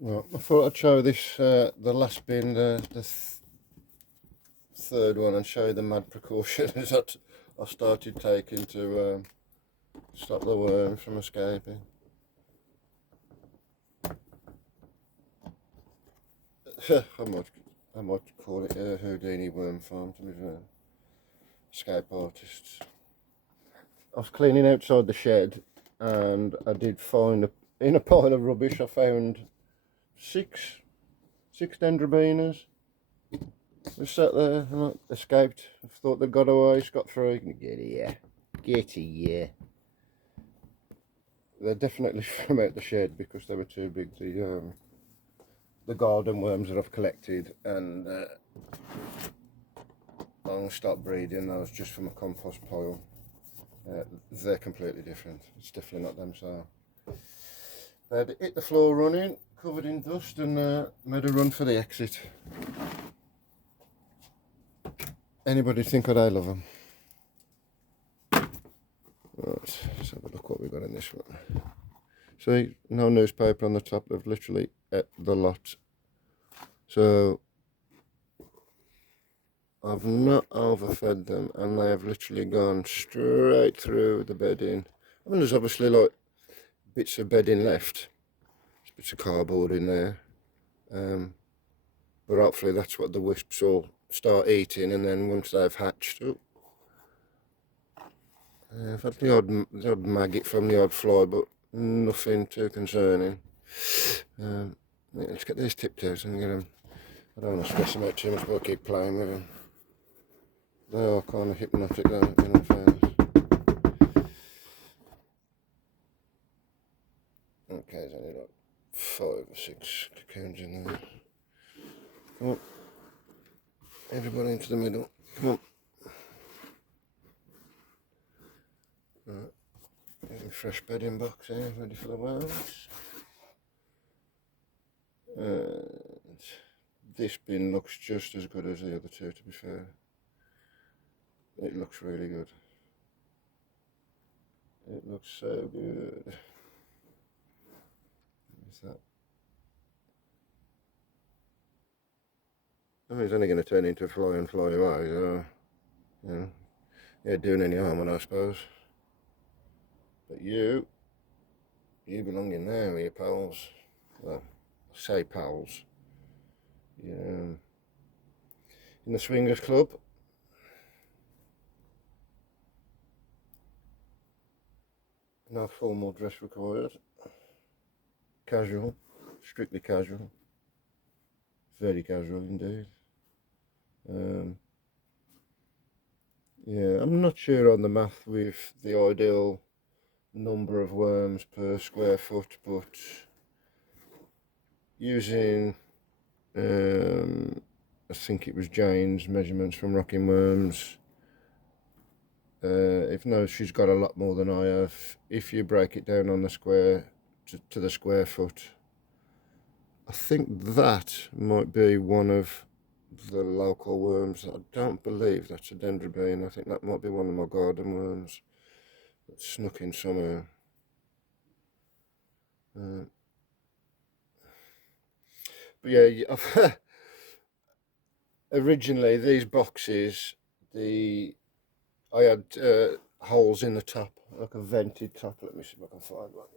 Well, I thought I'd show this, the last bin, the third one, and show you the mad precautions that I started taking to stop the worms from escaping. I might call it a Houdini worm farm, to be fair. Escape artists. I was cleaning outside the shed, and I did find, in a pile of rubbish, I found six dendrobinas. They sat there and escaped. I thought they got away, got through. Get here. Get here. They're definitely from out the shed because they were too big. The garden worms that I've collected, and I'm going to start breeding those just from a compost pile. They're completely different. It's definitely not them, so they'd hit the floor running, covered in dust, and made a run for the exit. Anybody think that I love them? Right, let's have a look what we've got in this one. See, no newspaper on the top. They've literally ate the lot. So I've not overfed them, and they have literally gone straight through the bedding. I mean, there's obviously like bits of bedding left, there's bits of cardboard in there, but hopefully that's what the wisps will start eating, and then once they've hatched, I've had the odd maggot from the odd fly, but nothing too concerning. Let's get these tiptoes and get them. I don't want to stress them out too much, but I'll keep playing with them. They are kind of hypnotic, though, in all fairness. Okay, there's only like 5 or 6 cocoons in there. Come on. Everybody into the middle. Come on. Right. Fresh bedding box here, ready for the worms. This bin looks just as good as the other two, to be fair. It looks really good. It looks so good. What's that? I mean, it's only going to turn into a fly and fly away, so, you know, yeah, doing any harm, I suppose. But you belong in there with your pals. Well, I say pals. Yeah. In the swingers club. No formal dress required. Casual, strictly casual. Very casual indeed. Yeah, I'm not sure on the math with the ideal number of worms per square foot, but using I think it was Jane's measurements from Rocking Worms, if no, she's got a lot more than I have. If you break it down on the square to the square foot, I think that might be one of the local worms. I don't believe that's a dendrobine. I think that might be one of my garden worms that snuck in somewhere. But yeah, originally these boxes, I had holes in the top, like a vented top. Let me see if I can find one.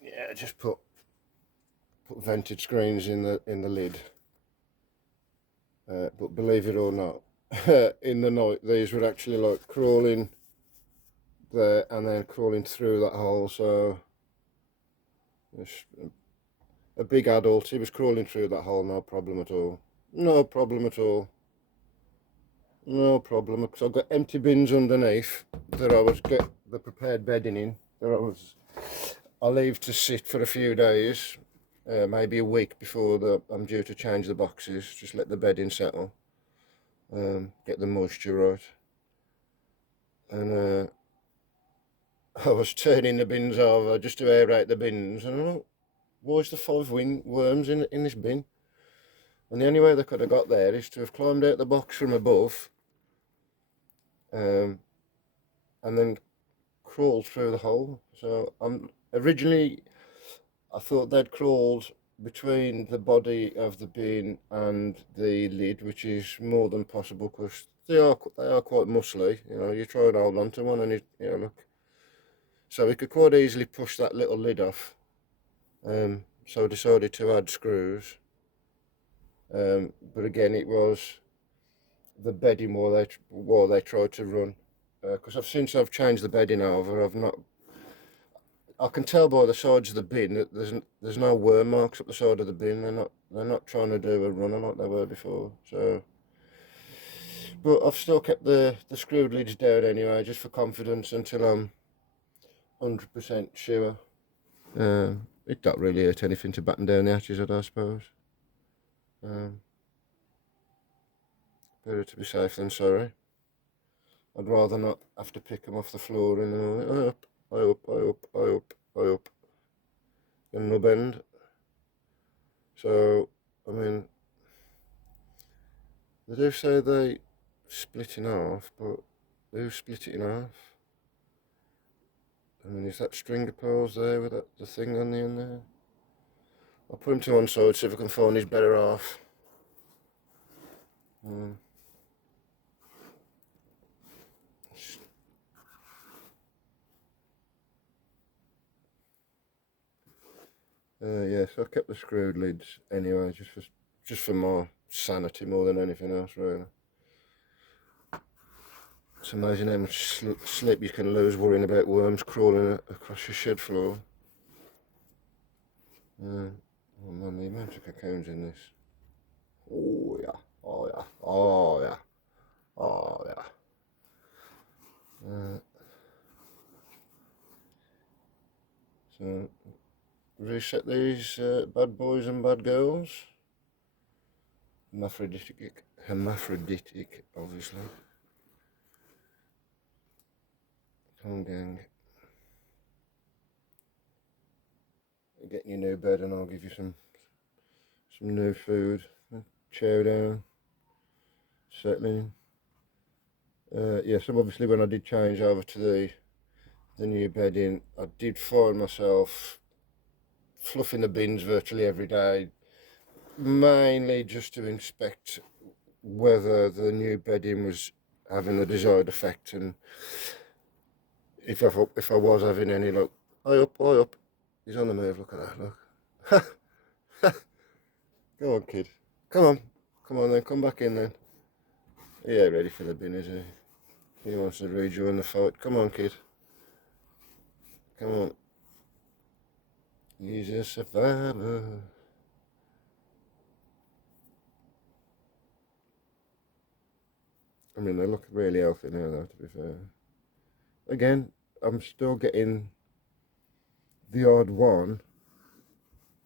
Yeah, just put vented screens in the lid. But believe it or not, in the night these were actually like crawling there and then crawling through that hole. So a big adult, he was crawling through that hole, no problem at all. No problem at all. No problem, because I've got empty bins underneath that I was get the prepared bedding in. That I'll leave to sit for a few days, maybe a week before I'm due to change the boxes. Just let the bedding settle, get the moisture right. And I was turning the bins over just to aerate the bins, and I'm like, why's the 5 worms in this bin? And the only way they could have got there is to have climbed out the box from above, and then crawled through the hole. So originally I thought they'd crawled between the body of the bin and the lid, which is more than possible because they are quite muscly. You know, you try and hold on to one, and look. So we could quite easily push that little lid off. So I decided to add screws. But again, it was the bedding while they tried to run. Because since I've changed the bedding over, I've not. I can tell by the sides of the bin that there's no worm marks up the side of the bin. They're not trying to do a runner like they were before. So, but I've still kept the screwed lids down anyway, just for confidence until I'm 100% sure. It don't really hurt anything to batten down the hatches, I suppose. Better to be safe than sorry. I'd rather not have to pick them off the floor in the morning. I up, and no bend. So, I mean, they do say they split in half, but who split it in half? I mean, is that string of pearls there with the thing on the end there? I'll put him to one side, see if I can find his better half. Yeah, so I kept the screwed lids anyway, just for my sanity more than anything else, really. It's amazing how much sleep you can lose worrying about worms crawling across your shed floor. Oh man, the amount of cocoons in this. Oh yeah, oh yeah, oh yeah, oh yeah. So reset these bad boys and bad girls. Hermaphroditic, obviously. Come on, gang. Get your new bed, and I'll give you some new food. Chow down, settling. Yeah, so obviously when I did change over to the new bedding, I did find myself fluffing the bins virtually every day, mainly just to inspect whether the new bedding was having the desired effect, and if I was having any luck. Eye up, he's on the move, look at that, look. Go on, kid, come on then, come back in then. Yeah, ready for the bin, is he? He wants to rejoin the fight. Come on, kid, come on. He's a survivor. I mean, they look really healthy now, though, to be fair. Again, I'm still getting the odd one,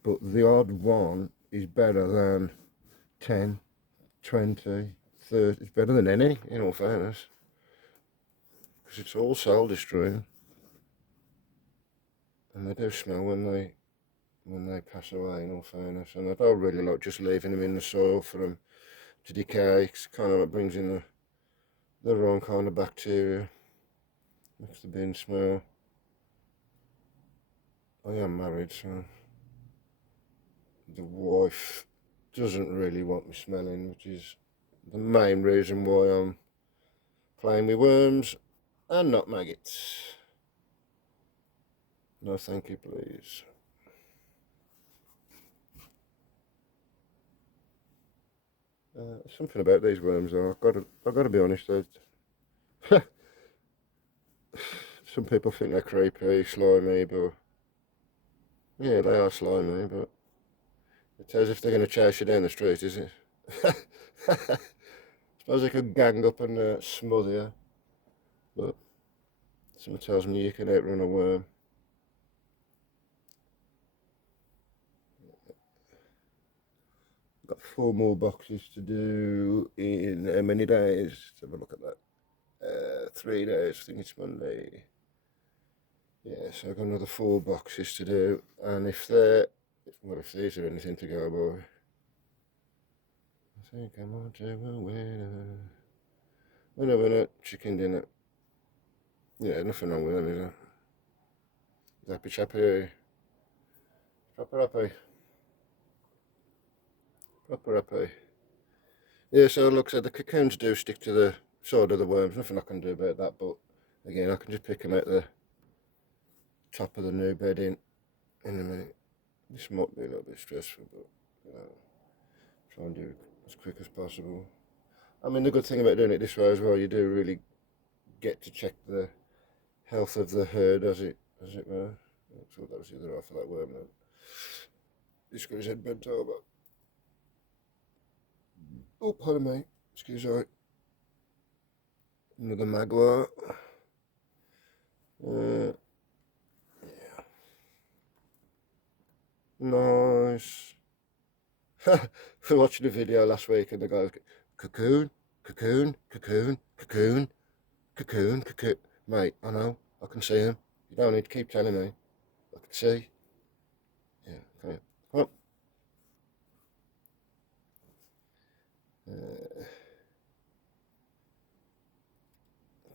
but the odd one is better than 10, 20, 30. It's better than any, in all fairness, because it's all soul destroying, and they do smell when they pass away, in all fairness. And I don't really like just leaving them in the soil for them to decay. It's kind of what brings in the wrong kind of bacteria. Makes the bin smell. I am married, so the wife doesn't really want me smelling, which is the main reason why I'm playing with worms and not maggots. No, thank you, please. Something about these worms, though. I've got to be honest. Some people think they're creepy, slimy, but yeah, they are slimy. But it's as if they're going to chase you down the street, is it? Suppose they could gang up and smother you, but something tells me you can outrun a worm. Got 4 more boxes to do in how many days? Let's have a look at that. 3 days, I think it's Monday. Yeah, so I've got another 4 boxes to do, and if these are anything to go by. I think I'm on to a winner. Winner, chicken dinner. Yeah, nothing wrong with them, is there? Happy chappy. Proper happy. Proper happy. Yeah, so look, so the cocoons do stick to the side of the worms. Nothing I can do about that, but again, I can just pick them out the top of the new bedding in a minute. This might be a little bit stressful, but you know, try and do it as quick as possible. I mean, the good thing about doing it this way as well, you do really get to check the health of the herd as it were. I thought that was the other half of that worm now. He's got his head bent over. Oh, pardon me. Excuse me. Another magua. Yeah. Nice. We watched a video last week and the guy was cocoon, cocoon, cocoon, cocoon, cocoon, cocoon. Mate, I know. I can see him. You don't need to keep telling me. I can see. Yeah, come here. Come on.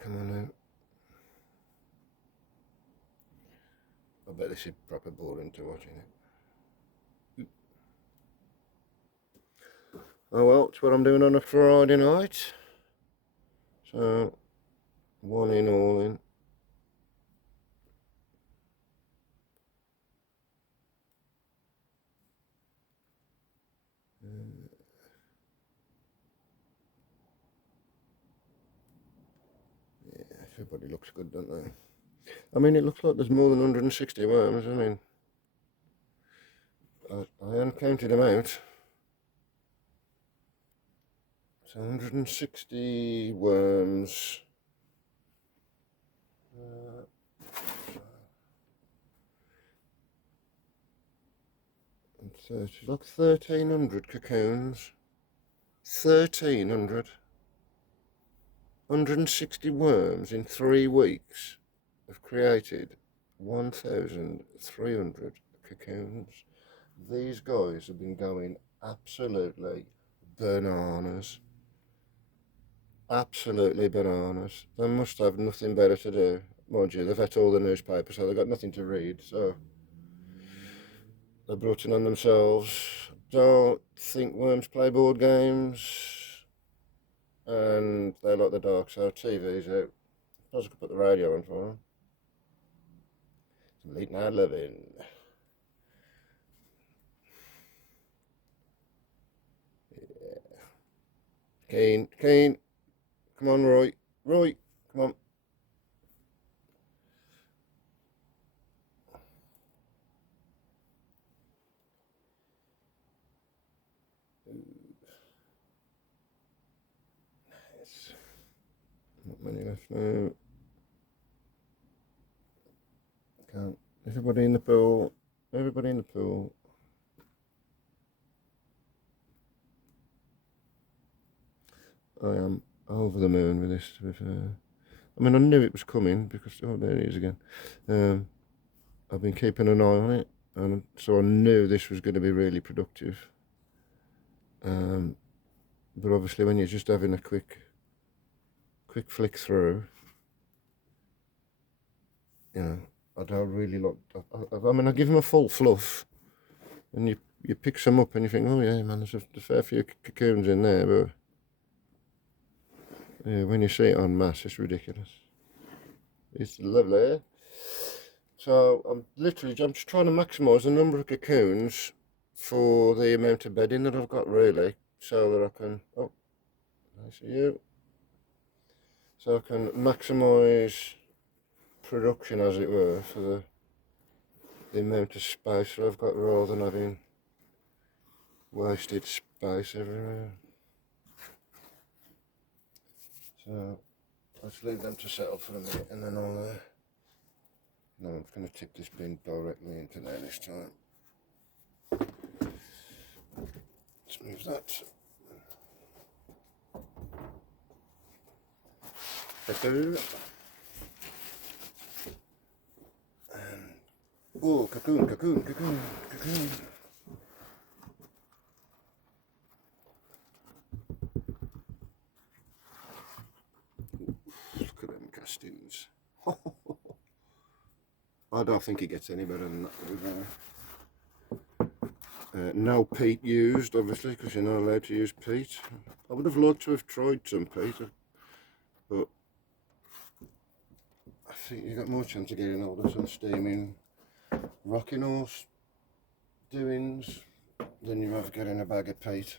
Come on now. I bet this is proper boring to watching it. Oh well, it's what I'm doing on a Friday night. So, one in, all in. Yeah, everybody looks good, don't they? I mean, it looks like there's more than 160 worms. I mean, I uncounted them out. So 160 worms. And 30, like 1,300 cocoons. 1,300. 160 worms in 3 weeks have created 1,300 cocoons. These guys have been going absolutely bananas. Absolutely bananas. They must have nothing better to do. Mind you, they've had all the newspapers, so they've got nothing to read, so they're brought in on themselves. Don't think worms play board games, and they like the dark, so TV's out. I suppose I could put the radio on for them. Some late night living. Yeah. Keen. Come on, Roy. Roy, come on. Nice. Not many left now. Can't. Everybody in the pool. Everybody in the pool. I am over the moon with this, to be fair. I mean, I knew it was coming because, oh, there it is again. I've been keeping an eye on it, and so I knew this was going to be really productive. But obviously, when you're just having a quick flick through, you know, I don't really like. I mean, I give them a full fluff, and you pick some up, and you think, oh yeah, man, there's a fair few cocoons in there, but yeah, when you see it en masse, it's ridiculous. It's lovely. So I'm just trying to maximise the number of cocoons for the amount of bedding that I've got, really, so that I can. Oh, I see you. So I can maximise production, as it were, for the amount of space that I've got, rather than having wasted space everywhere. So let's leave them to settle for a minute, and then I'll. No, I'm going to tip this bin directly into there this time. Let's move that. And, oh, cocoon. Look at them castings. I don't think it gets any better than that, to be fair. No peat used, obviously, because you're not allowed to use peat. I would have liked to have tried some peat, but I think you got more chance of getting hold of some steaming rocking horse doings than you have getting a bag of peat.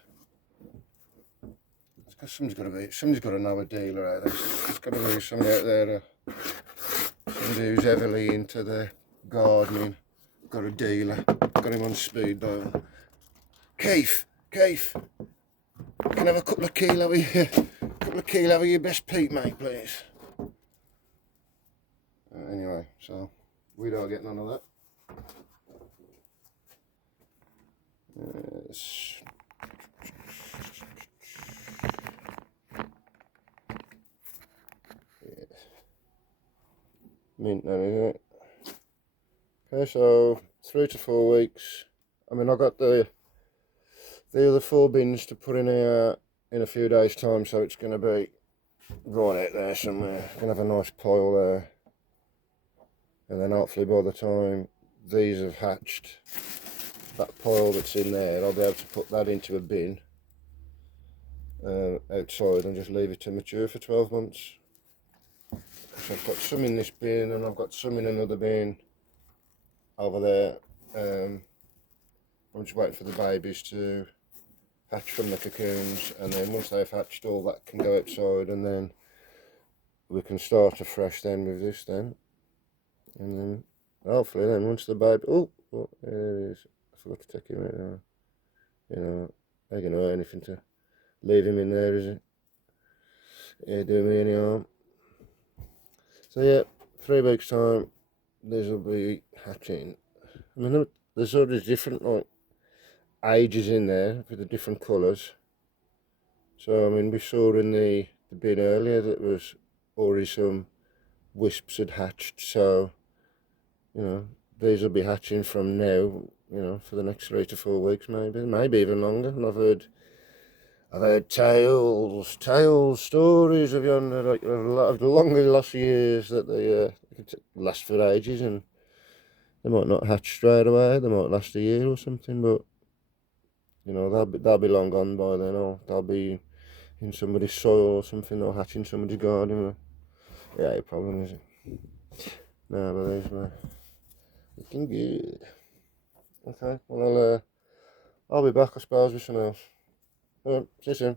It's because somebody's got to know a dealer out there. There's got to be somebody out there, somebody who's heavily into the gardening, got a dealer, got him on speed dial. Keith, can I have a couple of kilo of your best peat, mate, please? Anyway, so we don't get none of that. Mint then, isn't it? Okay, so 3 to 4 weeks. I mean, I got the other 4 bins to put in here in a few days' time, so it's going to be right out there somewhere. Going to have a nice pile there, and then hopefully by the time these have hatched, that pile that's in there, I'll be able to put that into a bin outside and just leave it to mature for 12 months. So I've got some in this bin and I've got some in another bin over there. I'm just waiting for the babies to hatch from the cocoons, and then once they've hatched, all that can go outside, and then we can start afresh then with this then. And then hopefully then once the baby, oh there it is, I forgot to take him out now. You know, I don't know anything to leave him in there, is it? Yeah, do me any harm. So yeah, 3 weeks time, these will be hatching. I mean, there's all these different like ages in there for the different colours. So I mean, we saw in the bin earlier that was already some wisps had hatched. So you know, these will be hatching from now. You know, for the next 3 to 4 weeks, maybe even longer. And I've heard tales, stories of yonder, like a lot of longer lost years that they could last for ages, and they might not hatch straight away. They might last a year or something, but you know they'll be long gone by then, or they'll be in somebody's soil or something, or hatch in somebody's garden. Yeah, your problem is it? No, but these were looking good. Okay, well I'll be back, I suppose, with some else. See you soon.